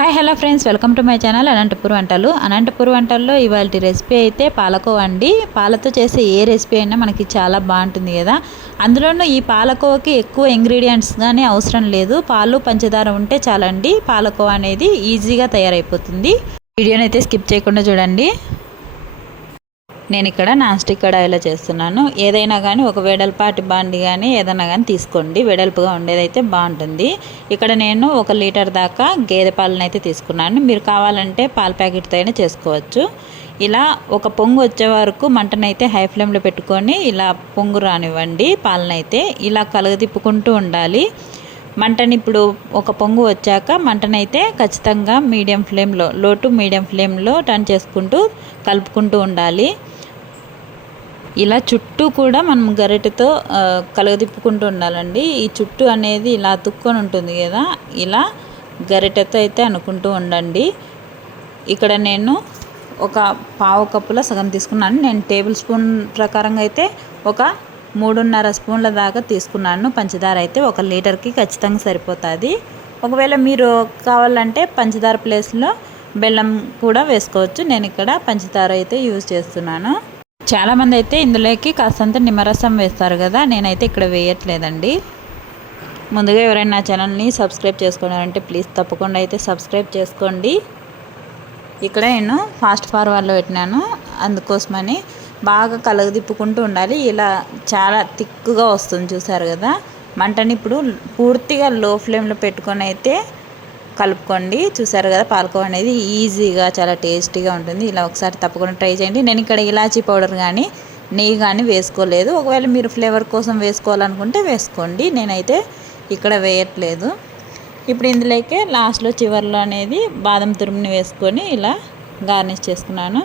Hi hello friends welcome to my channel Anantapur వంటలు అనంతపూర్ వంటల్లో ఇవాళ రెసిపీ అయితే పాలకోవ అండి. పాలతో చేసే ఏ రెసిపీ అయినా మనకి చాలా బాగుంటుంది కదా. అందులోనూ ఈ పాలకోవకి ఎక్కువ ఇంగ్రీడియంట్స్ కానీ అవసరం లేదు. పాలు పంచదార ఉంటే చాలండి. పాలకోవ అనేది ఈజీగా తయారైపోతుంది. వీడియోని అయితే స్కిప్ చేయకుండా చూడండి. నేను ఇక్కడ నాన్ స్టిక్ కడాయిలో చేస్తున్నాను. ఏదైనా కానీ ఒక వెడల్పాటి బాండి కానీ ఏదైనా కానీ తీసుకోండి. వెడల్పుగా ఉండేదైతే బాగుంటుంది. ఇక్కడ నేను ఒక లీటర్ దాకా గేదె పాలను అయితే తీసుకున్నాను. మీరు కావాలంటే పాల ప్యాకెట్తో అయినా చేసుకోవచ్చు. ఇలా ఒక పొంగు వచ్చే వరకు మంటనైతే హై ఫ్లేమ్లో పెట్టుకొని ఇలా పొంగు రానివ్వండి పాలనైతే. ఇలా కలగదిప్పుకుంటూ ఉండాలి. మంటని ఇప్పుడు ఒక పొంగు వచ్చాక మంటనైతే ఖచ్చితంగా మీడియం ఫ్లేమ్లో లో టు మీడియం ఫ్లేమ్లో టర్న్ చేసుకుంటూ కలుపుకుంటూ ఉండాలి. ఇలా చుట్టూ కూడా మనం గరిటెతో కలగదిప్పుకుంటూ ఉండాలండి. ఈ చుట్టూ అనేది ఇలా అతుక్కొని ఉంటుంది కదా ఇలా గరిటెతో అయితే అనుకుంటూ ఉండండి. ఇక్కడ నేను ఒక పావు కప్పులో సగం తీసుకున్నాను. నేను టేబుల్ స్పూన్ ప్రకారంగా అయితే ఒక మూడున్నర స్పూన్ల దాకా తీసుకున్నాను. పంచదార అయితే ఒక లీటర్కి ఖచ్చితంగా సరిపోతుంది. ఒకవేళ మీరు కావాలంటే పంచదార ప్లేస్లో బెల్లం కూడా వేసుకోవచ్చు. నేను ఇక్కడ పంచదార అయితే యూజ్ చేస్తున్నాను. చాలామంది అయితే ఇందులోకి కాస్తంత నిమ్మరసం వేస్తారు కదా నేనైతే ఇక్కడ వేయట్లేదండి. ముందుగా ఎవరైనా నా ఛానల్ని సబ్స్క్రైబ్ చేసుకున్నారంటే ప్లీజ్ తప్పకుండా అయితే సబ్స్క్రైబ్ చేసుకోండి. ఇక్కడ నేను ఫాస్ట్ ఫార్వర్డ్లో పెట్టినాను. అందుకోసమని బాగా కలగదిప్పుకుంటూ ఉండాలి. ఇలా చాలా థిక్గా వస్తుంది చూసారు కదా. మంటని ఇప్పుడు పూర్తిగా లో ఫ్లేమ్లో పెట్టుకొని అయితే కలుపుకోండి. చూసారు కదా పాలకోవ అనేది ఈజీగా చాలా టేస్టీగా ఉంటుంది. ఇలా ఒకసారి తప్పకుండా ట్రై చేయండి. నేను ఇక్కడ ఇలాచీ పౌడర్ కానీ నెయ్యి కానీ వేసుకోలేదు. ఒకవేళ మీరు ఫ్లేవర్ కోసం వేసుకోవాలనుకుంటే వేసుకోండి. నేనైతే ఇక్కడ వేయట్లేదు. ఇప్పుడు ఇందులోకే లాస్ట్లో చివరిలో అనేది బాదం తురుముని వేసుకొని ఇలా గార్నిష్ చేసుకున్నాను.